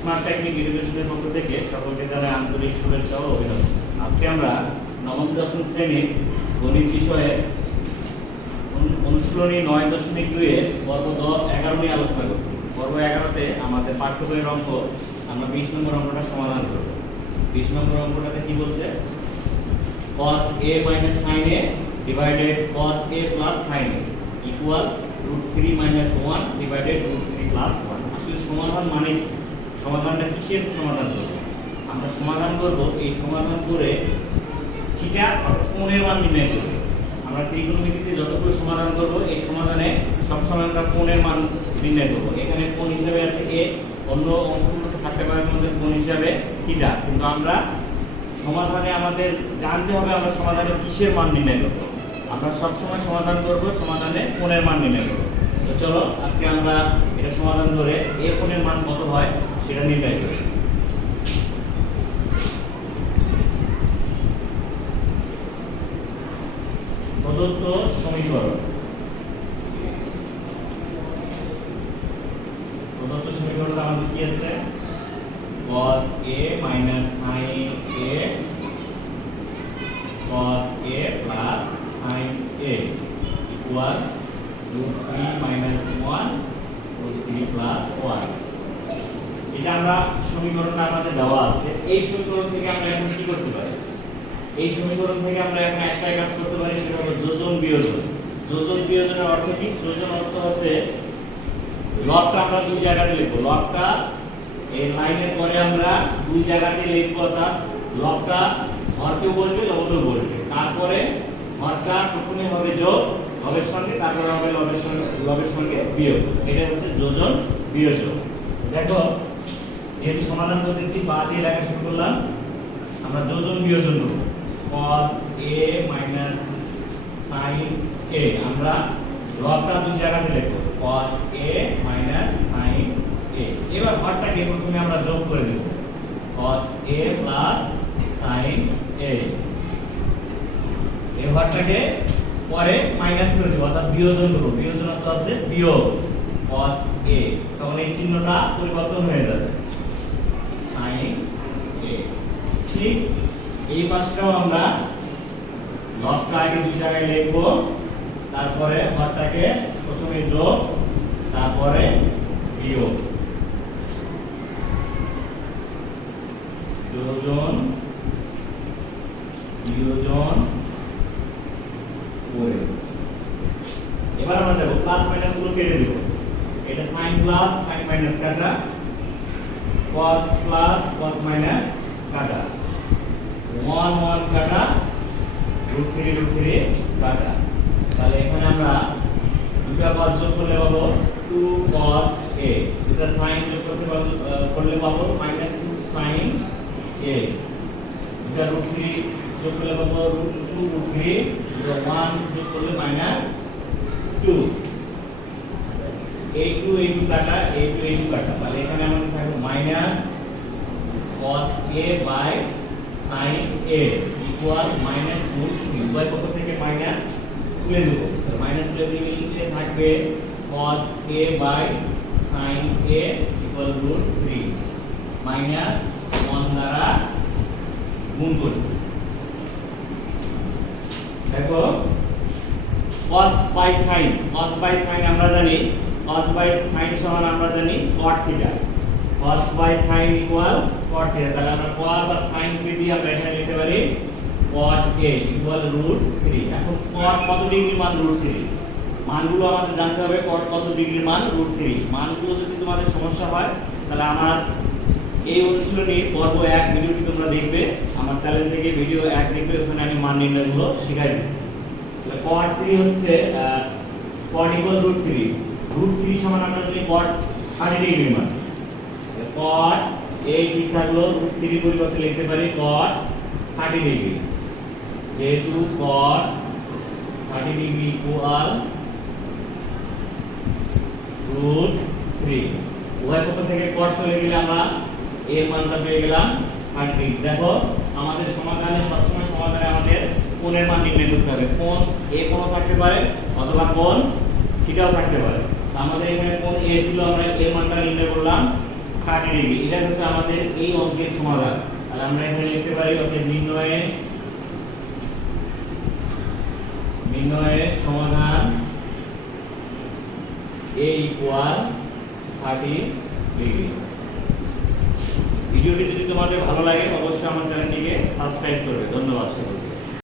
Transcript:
Smart technique এডুকেশনের পক্ষ থেকে সকলকে জানাই আন্তরিক শুভেচ্ছা ও অভিনন্দন। আজকে আমরা নবম দশম শ্রেণীর গণিত বিষয়ে অনুশীলনী 9.2 এর পর্ব 11 নিয়ে আলোচনা করব। পর্ব 11তে আমাদের পাঠ্য বইয়ের অঙ্ক আমরা 20 নম্বর অঙ্কটা সমাধান করব। 20 নম্বর অঙ্কটাতে কি বলছে? cos a minus sin a divided cos a plus sin a equal √3 minus 1 divided √3 plus 1। আসলে সমাধান মানে সমাধানটা কিসের সমাধান করব? আমরা সমাধান করব, এই সমাধান করে থিটা অর্থাৎ কোণের মান নির্ণয় করব। আমরা ত্রিকোণমিতিতে যতগুলো সমাধান করব এই সমাধানে সবসময় আমরা কোণের মান নির্ণয় করব। এখানে কোণ হিসাবে আছে a, অন্য অঙ্কগুলোতে থাকতে পারে আমাদের কোণ হিসাবে থিটা, কিন্তু আমরা সমাধানে আমাদের জানতে হবে আমরা সমাধানে কিসের মান নির্ণয় করব। আমরা সবসময় সমাধান করব সমাধানে কোণের মান নির্ণয় করব। তো চলো আজকে আমরা এটা সমাধান করে a কোণের মান কত হয় সেটা নির্ণয় করি। প্রদত্ত সমীকরণ আমাদের কি আছে? cos a minus sin a cos a plus sin a equal √3 minus 1 √3 plus 1। এটা আমরা সমীকরণটা আমাদের দেওয়া আছে। এই সমীকরণ থেকে আমরা এখন কি করতে পারি? এই সমীকরণ থেকে আমরা এখন একটাই কাজ করতে পারি, সেটা হলো যোজন বিয়োজন। যোজন বিয়োজনের অর্থ কি? যোজন অর্থ হচ্ছে লবটা আমরা দুই জায়গাতে লিখব। লবটা এই লাইনের পরে আমরা দুই জায়গাতে লিখব, অর্থাৎ লবটা হরকেও বসবে লবতেও বসবে। তারপরে হরটা প্রথমে হবে যোগ লবের সঙ্গে, তারপরে হবে লবের সঙ্গে বিয়োগ। এটা হচ্ছে যোজন বিয়োজন। দেখো যেহেতু সমাধান করতেছি বা দিয়ে লেখা শুরু করলাম, আমরা যোজন বিয়োজন করব। cos a minus sin a আমরা লবটা দুই জায়গাতে লিখব, cos a minus sin a। এবার হরটাকে প্রথমে আমরা যোগ করে দেব, cos a plus sin a। এই হরটাকে পরে মাইনাস করে দেব, অর্থাৎ বিয়োজন করব। বিয়োজন অর্থ আছে বিয়োগ cos a, তখন এই চিহ্নটা পরিবর্তন হয়ে যাবে sin a। ঠিক এই পাশটাও আমরা লবটা আগে দুই জায়গায় লিখব, তারপরে হরটাকে প্রথমে যোগ তারপরে বিয়োগ। যোজন বিয়োজন করে এবার আমরা দেখো প্লাস মাইনাস গুলো কেটে দেব। এটা sin প্লাস sin মাইনাস কাটা, cos প্লাস cos মাইনাস কাটা, 1 1 কাটা, √3 কাটা। তাহলে এখানে আমরা দুটো cos যোগ করলে পাবো 2 cos a, দুটো sin যোগ করলে পাবো -2 sin a, দুটো √3 যোগ করলে পাবো √2 দুটো 1 যোগ করলে -2। a2 কাটা, a2 কাটা, তাহলে এখানে আমাদের থাকবে cos a by sin a equal -√3। উভয় পক্ষ থেকে মাইনাস তুলে দেব, মাইনাস তুলে দিলে থাকবে cos a by sin a equal √3 -1 দ্বারা গুণ করছি। দেখো cos by sin আমরা জানি, cos by sin সমান আমরা জানি cot theta. cos by sin equal cot theta, তাহলে আমরা cos আর sin কে দিয়ে আমরা এখানে লিখতে পারি cot a equal √3। এখন cot কত ডিগ্রির মান? √3। মানগুলো আমাদের জানতে হবে, cot কত ডিগ্রির মান? √3। মানগুলো যদি তোমাদের সমস্যা হয় তাহলে আমার এই অনুশীলনীর পর্ব 1 ভিডিওটি তোমরা দেখবে, আমার চ্যানেল থেকে ভিডিও 1 দেখবে, ওখানে আমি মান নির্ণয়গুলো শিখাই দিচ্ছি। তাহলে cot 3 হচ্ছে cot equal √3। √3 সমান আমরা জানি cot 30 ডিগ্রির মান। cot এই ঠিক থাকলো, √3 পরিবর্তে লিখতে পারি cot 30 ডিগ্রি। যেহেতু cot 30 ডিগ্রি ইকুয়াল √3, উভয় পক্ষ থেকে cot চলে গেলে আমরা এর মানটা পেয়ে গেলাম 30 ডিগ্রি। দেখো আমাদের সমাধানে সবসময় সমাধানে আমাদের কোণের মান নির্ণয় করতে হবে। কোণ a কোণ থাকতে পারে অথবা কোণ থিটাও থাকতে পারে। আমাদের এখানে কোণ a ছিল, আমরা এর মানটা নির্ণয় করলাম 30 ডিগ্রি। এটা হচ্ছে আমাদের এই অঙ্কের সমাধান। তাহলে আমরা এখানে লিখতে পারি অতএব নির্ণয়ের সমাধান a ইকুয়াল 30 ডিগ্রি। ভিডিওটি যদি তোমাদের ভালো লাগে অবশ্যই আমার চ্যানেলটিকে সাবস্ক্রাইব করবে। ধন্যবাদ সকলকে।